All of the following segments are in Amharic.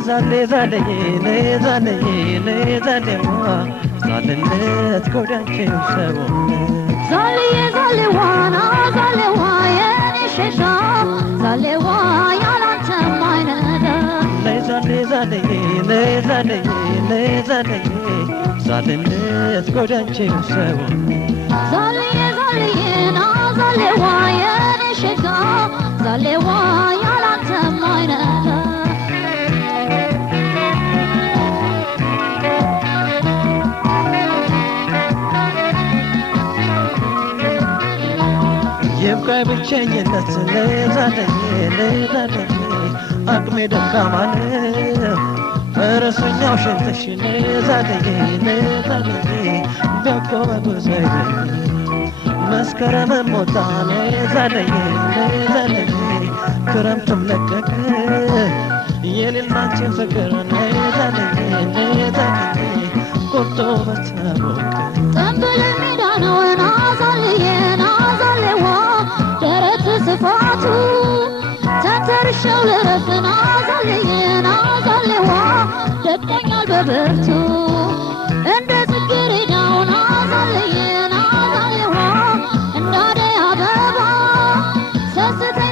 زالي زالت كودانشي وسبو زالي وانا زالي وايا شجا زالي وايا لا تمايندا زالت كودانشي وسبو زالي نا زالي وايا شجا زالي وايا لا تمايندا يبقى ብቸኝነት ለዛለኝ አቅሜ ደካማ ነው እረሱኛው ሽንትሽ ለዛለኝ በጎ ጉዞዬ መስከረም ሞታ ለዛለኝ ክረምቱም ለቀቀ የሌላችን ፍቅር ለዛለኝ ቆርጦ በታወቀ ጠንበል ሜዳ ነው ናዛሌዋ ደረት ስፋቱ ተንተርሸው ልረፍ ናዛሌዋ ደቆኛል በብርቱ እንደ ጽጌረዳው ናዛሌዋ እንዳደይ አበባ ሰስተኝ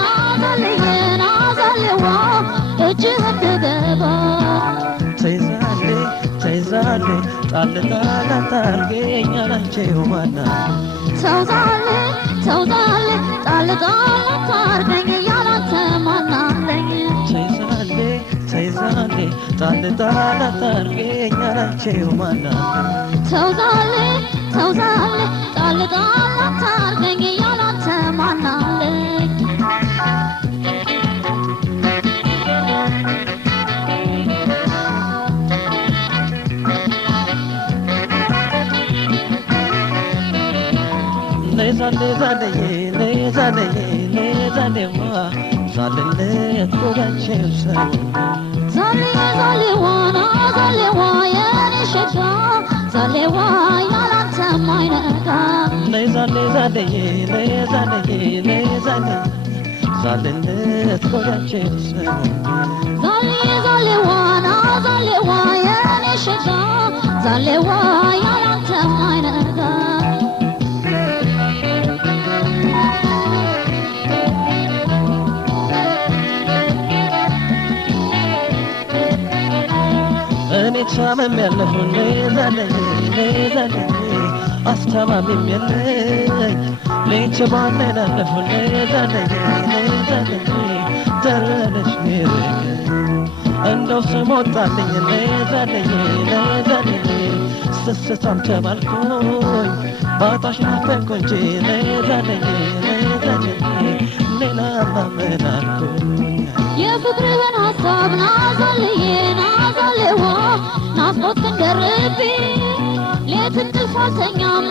ናዛሌዋ እጅህ እንድገባ ተይዛሌ ጣል አታርገኝ አላንቺው ማና ተውዛሌ ጣል አታርገኝ ያላንተ ማናለኝ ተይዛሌ ጣል አታርገኝ አላንቺው ማና ተውዛሌ ጣል አታርገኝ ያላንተ ማናለኝ زالت كودانشي وسبو زاليوا يا شجا زاليوا يا لا تمايندا زالت كودانشي وسبو زاليوا يا شجا زاليوا يا لا تمايندا እኔ ቻመም ያለሁ ለዛለኝ አስተማሚም የለኝ ሌች ባነናለሁ ለዛለኝ ተረለሽ ሜረኝ እንደው ስሞጣልኝ ለዛለኝ ስስታም ተባልኩኝ ባጣሽ ናፈቅኩ እንጂ ለዛለኝ ሌላ ማመን አልኩኝ የፍቅርህን ሀሳብ ናዛሌዋ ናፍቆት ክንደርቤ ሌት እንቅልፍ አልተኛም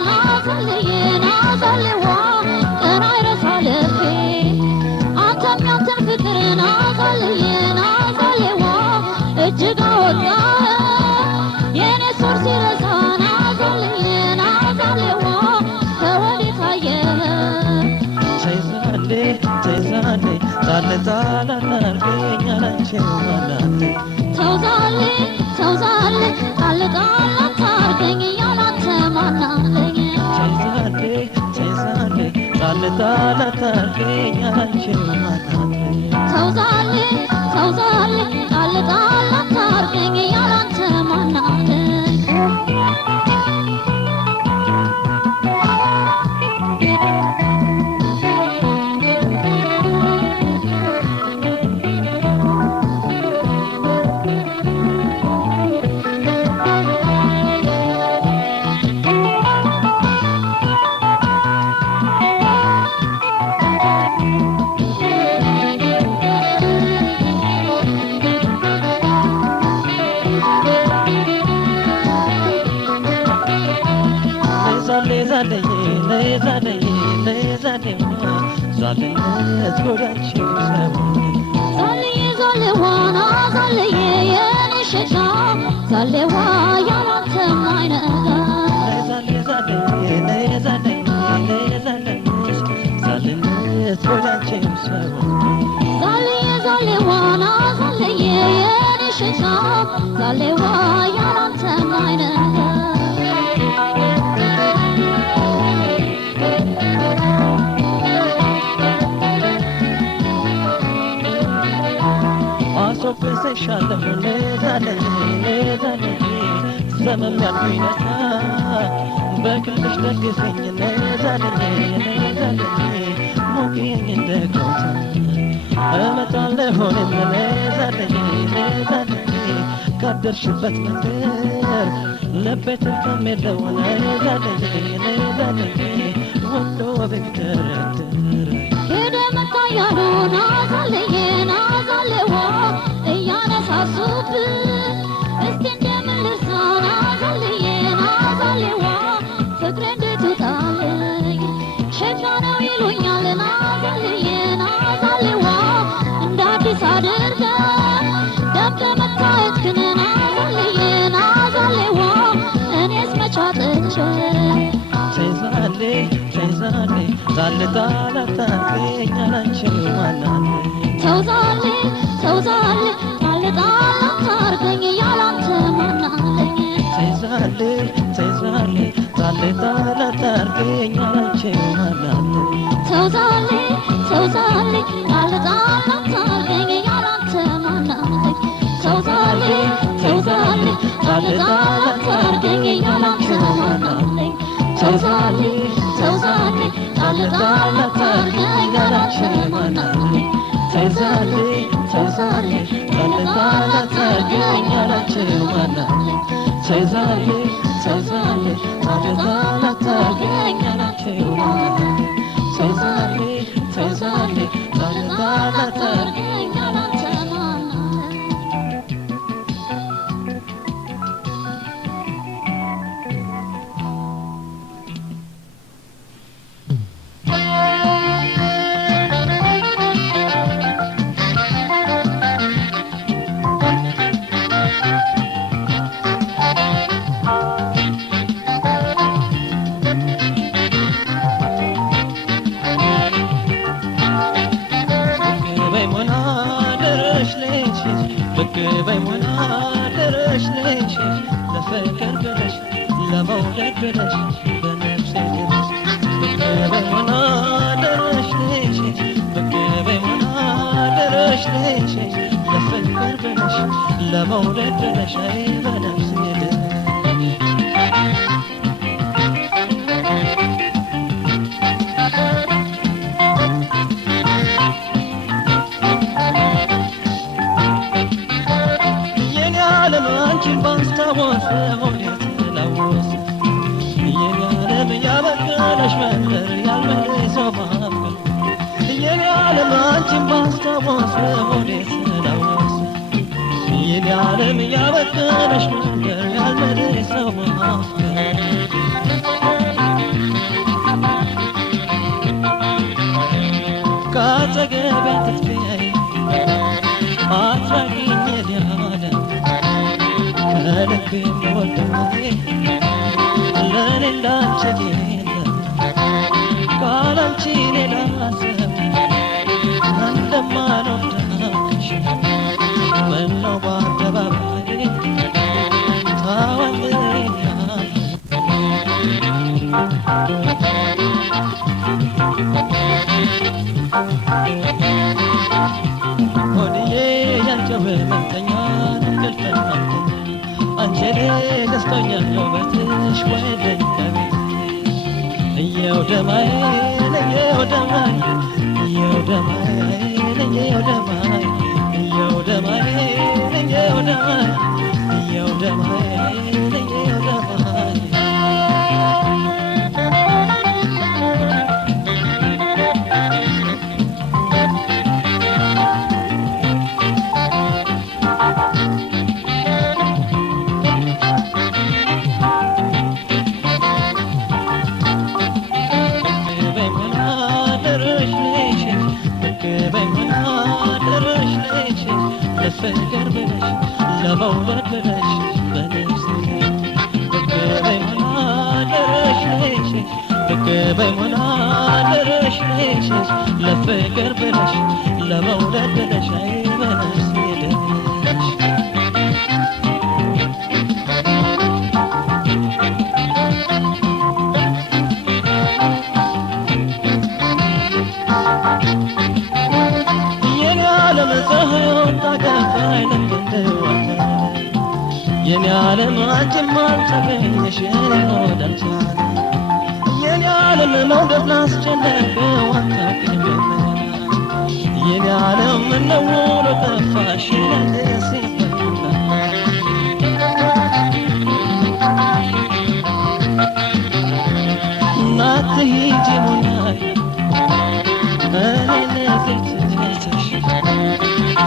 ናዛሌዋ ቀን አይረሳ ልቤ አንተም ያንተን ፍቅር ናዛሌዋ እጅግ አወጣ የኔ ሶር ሲረሳ ናዛሌዋ ከወዴት አየህ ተይዛሌ ጣል አታርገኝ አላንቺው ማናለኝ ተውዛሌ ጣል አታርገኝ ያላንተ ማናለኝ ተይዛሌ ጣል አታርገኝ አላንቺው ማናለኝ ተውዛሌ ጣል አታርገኝ ያላንተ ማናለኝ زالت كودانشي وسبو زاليوا የኔ ሸጋ زاليوا ያላንተ ማይነጋ زالت كودانشي وسبو زاليوا ዛሌዋ ያላንተማ አይነጋ አሶብሰሻለሁ ለዛለኝ ዘመም ያልኩኝ ነታ በክንድሽ ደግፈኝ ለዛለኝ ሞቅኝ እንደቆታ እመጣለሁ ለዛለኝ ካደርሽበት መንደር ልቤ ትርጉም የለው ለዛለኝ ወሎ ብትደረድር ሄደ መጣ ያሉ ናዛሌዋ እያነሳሱብህ እስቲ እንደምን ልርሳ ናዛሌዋ ፍቅሬ እንዴት ውጣለኝ ሸጋ ነው ይሉኛል ናዛሌዋ እንደ አዲስ አድርገህ ደምቀ መታየትክን ናዛሌዋ እኔስ መች አጥቼ ተይዛሌ ዛለ ጣላታርገኝ ያላንቺው ማናለ ተውዛሌ ዛለ ጣላታርገኝ ያላንተ ማናለኝ ተይዛሌ ዛለ ጣላታርገኝ ያላንቺው ማናለ ተውዛሌ ዛለ ጣላታርገኝ ያላንተ ማናለኝ ተውዛሌ ዛለ ጣላታርገኝ ያላንተ ማናለኝ ተውዛሌ ጣላታርገኝ ያላንተ ማናለኝ ተውዛሌ ጣላታርገኝ ያላንተ ማናለኝ ተውዛሌ ጣላታርገኝ ያላንተ ማናለኝ ተውዛሌ ጣላታርገኝ ያላንተ ማናለኝ በይ ሞና ደረሽ ነሽ ለፍቅር ብለሽ ለመውደድ ብለሽ በነፍሴ ድረስ በይ ሞና ደረሽ ነሽ በይ ሞና ደረሽ ነሽ ለፍቅር ብለሽ ለመውደድ ብለሽ በነፍሴ ድረስ ባስታወስ ሆዴት ላወስ የኔ ዓለም ያበቀለሽ መንደር ያልመለይ ሰው ማፍቀር የኔ ዓለም አንቺን ባስታወስ ሆዴት ላወስ የኔ ዓለም ያበቀለሽ መንደር ያልመለይ ሰው ማፍቀር ካጠገቤ ትጥፊያይ አትራቂኝ የኔ ዓለም ከልቤ የምወደው ለኔ እንዳንቺ የለም ካላንቺ ሌላ ሰው እንደማልወድሽ ምነው በአደባባይ ታወሪኛለሽ ሆድዬ ያንቺው ህመምተኛ እንቅልፍ አንቺኔ ደስተኛ ነው በትሽ ወይደኝ ለቤት እየው ደማዬ እየው ደማዬ እየው ደማዬ እየው ደማዬ እየው ደማዬ እየው ደማዬ እየው ደማዬ እየው ደማዬ ለፍቅር ብለሽ ለመውደድ ብለሽ በነፍሴ በይ ሞና ደረሽ ነሽ በይ ሞና ደረሽ ነሽ ለፍቅር ብለሽ ለመውደድ ብለሽ በነፍሴ ደረሽ ፀሐይ ወጣ ገባይ ልክ እንደ ዋታ የኔ ዓለም አንቺማ አልተገኘሽ ወዳንቻ የኔ ዓለም መውደድ ላስጨነቀው አታውቂም የኔ ዓለም ምነው ውሎ ጠፋሽ ሲበላ ናትሂጂ ሙናይ እኔ ፊት ትተሽ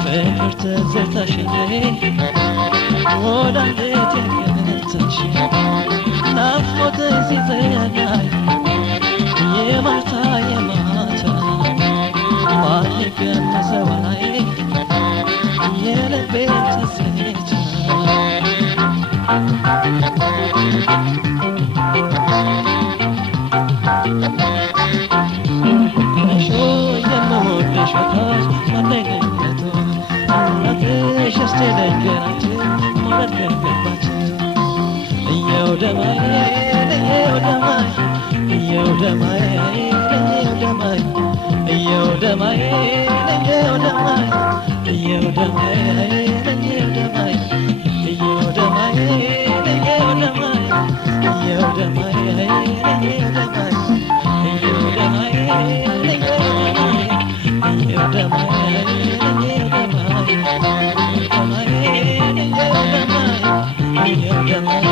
ፍቅር ትዝታሽ ወደ እንዴት የገበተሽ ናፍቆት ሲዘጋኝ የማታ የማታ ማን ገመሰዋይ የልቤ ትዝታ ሸታሽ ማለኝነቱ እናትሽ አስደነገራችሁ ማለት ገባችሁ እየው ደማዬ እየው ደማዬ እየው ደማዬ እየው ደማዬ እየው ደማዬ እየው ደማዬ እየው ደማዬ እየው ደማዬ እየው ደማዬ እየው ደማዬ እየው ደማዬ እየው ደማዬ እየው ደማዬ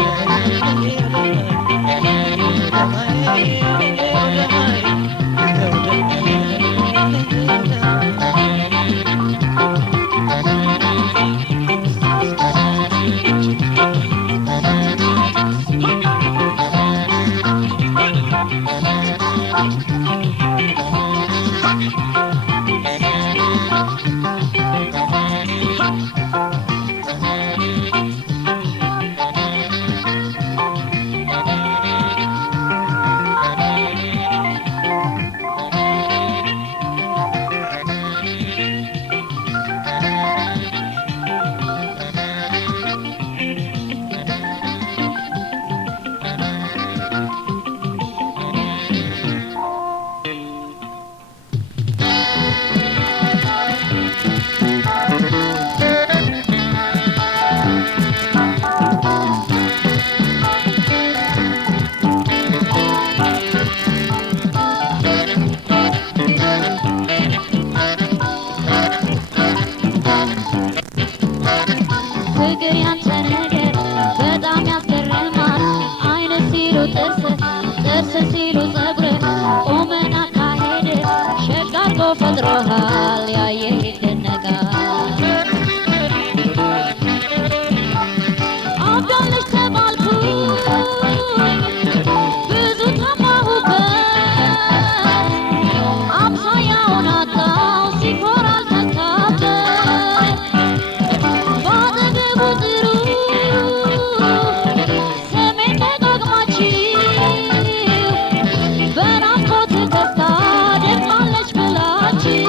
ፈጥሮሃል ያየ ይደነቃል አብዳለች ተባልኩ ብዙ ተማሁበት አምሳያውን አጣው ሲኮራ አልተካበት ባጠገቡ ጥሩ ሰሜን ደጋግማችሁ በናፍቆት ከፍታ ደማለች ብላችሁ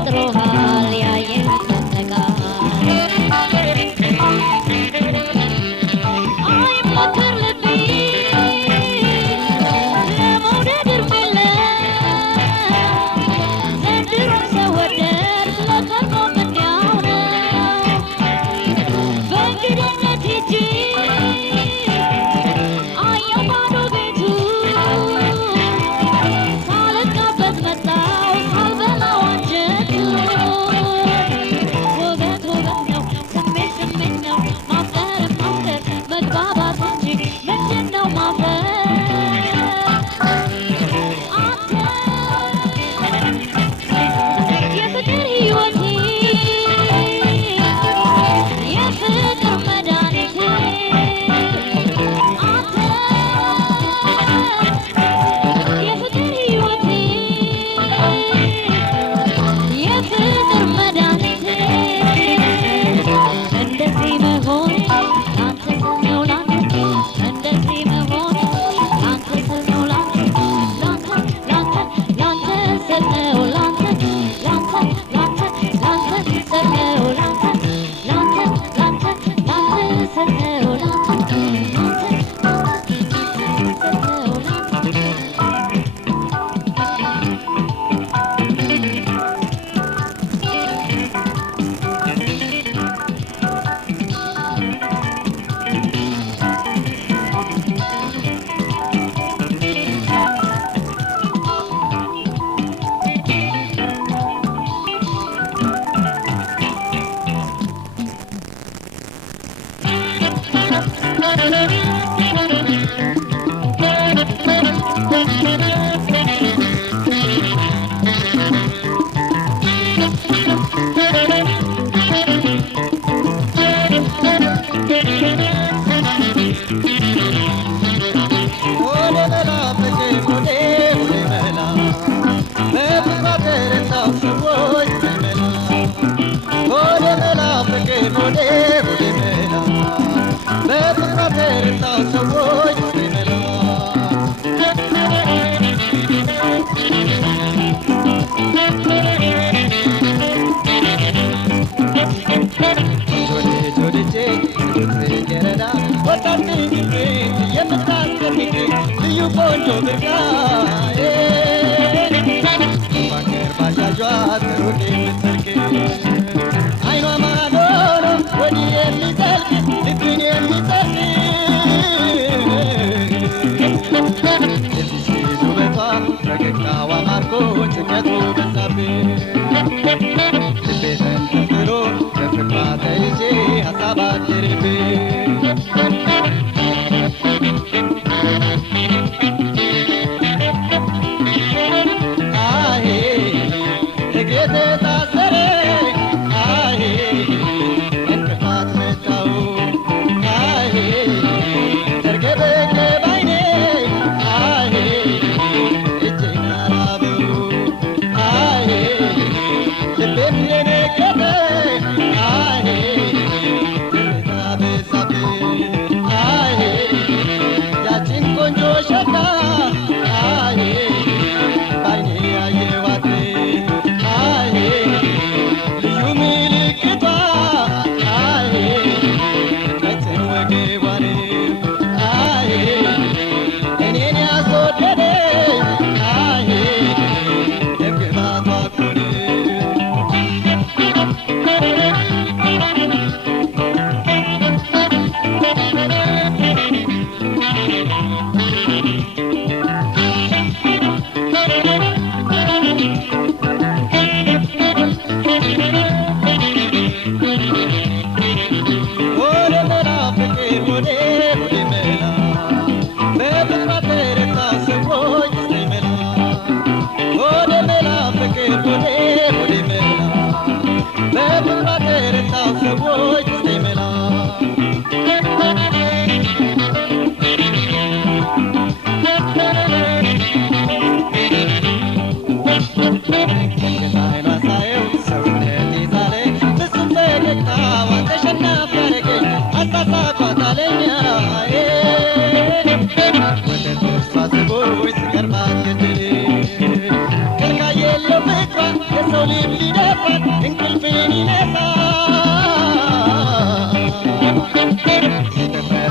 ፈጥሮሃል ያየህ ይሰነቃል አይሞክር ልቤ ለመውደድ እርም የለም ዘንድሮም ሰው ወደድ ለከርሞም እንዲያው ነው በእንግድነት ሄጄ አየሁ ባዶ ቤቱ ሳልጋበዝ መጣሁ ሳልበላው አንጀቱን ውበት ውበት ነው ስሜት ስሜት ነው ማፍቀር ማፍቀር መግባባት እንጂ ምንድነው ማፈር አንተ የፍቅር ሕይወቴ የፍቅር መድኃኒቴ አንተ የፍቅር ሕይወቴ የፍቅር መድኃኒቴ እንደዚህ መሆን አንተ ስል ነው ላንተ እንደዚህ መሆን አንተ ስል ነው ላንተ ላንተ ላንተ ስል ነው ላንተ ላንተ ላንተ ላንተ ስል ነው ላንተ ላንተ ላንተ ላንተ ስል ነው ላንተ ላንተ ላንተ ስል ነው ላንተ ወደ መላ ፍቅር ወደ መላ በፍቅር ተረታው ሰዎች መላ ወደ መላ ፍቅር ወደ መላ በፍቅር ተረታው ሰዎች መላ ጆድጄ ገረዳ ወጣት ጊዜ የምታስፈልግ ልዩ ቆንጆ ብርቃዬ ባገር ባጃጇ ትሩቅ የምትርቅ አይኗ ማዶ ነው ወዲህ የሚጠልቅ ልብን የሚጠልቅ የፊት ውበቷ ፈገግታዋ ማርኮ ጭንቀቱ በዛብኝ ልቤ ተንጠልጥሎ በፍቅሯ ተይዤ ሀሳብ አደረብኝ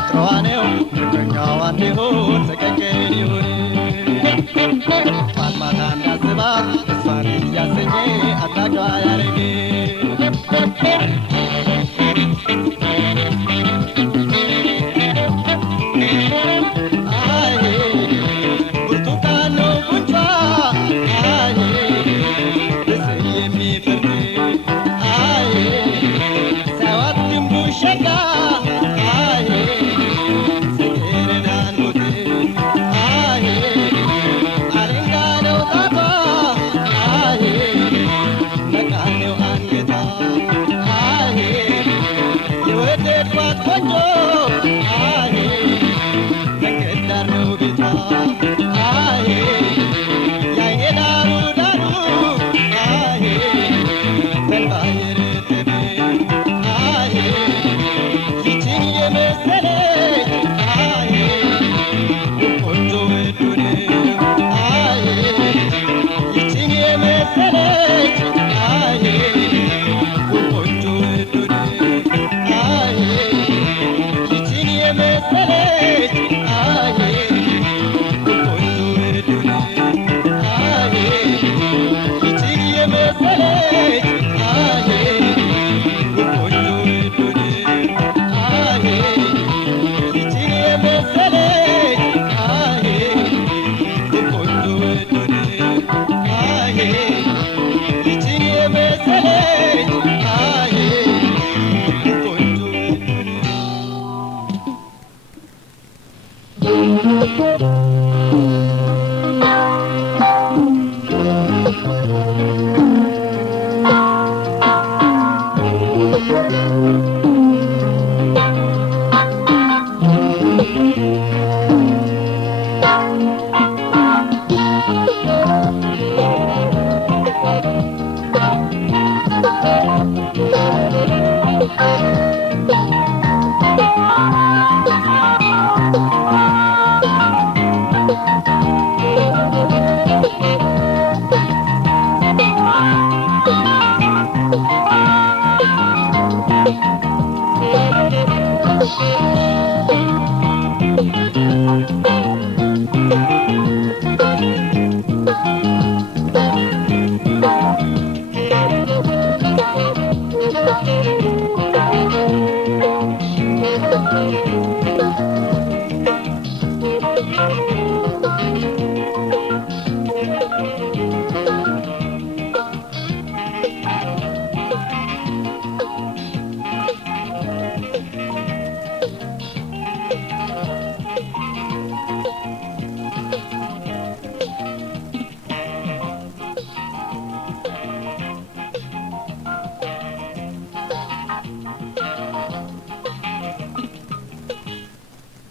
ተፈጥሮዋ ነው ምርኮኛዋ እንዲሆን ሰቀቀን ይሁን ማታ እንዳስባት እሷን እያሰኘ አታጋ ያረግ ብርቱካን ነው ጉንጯ ብስል የሚፈርድ ሰዋት ግንቡ ሸጋ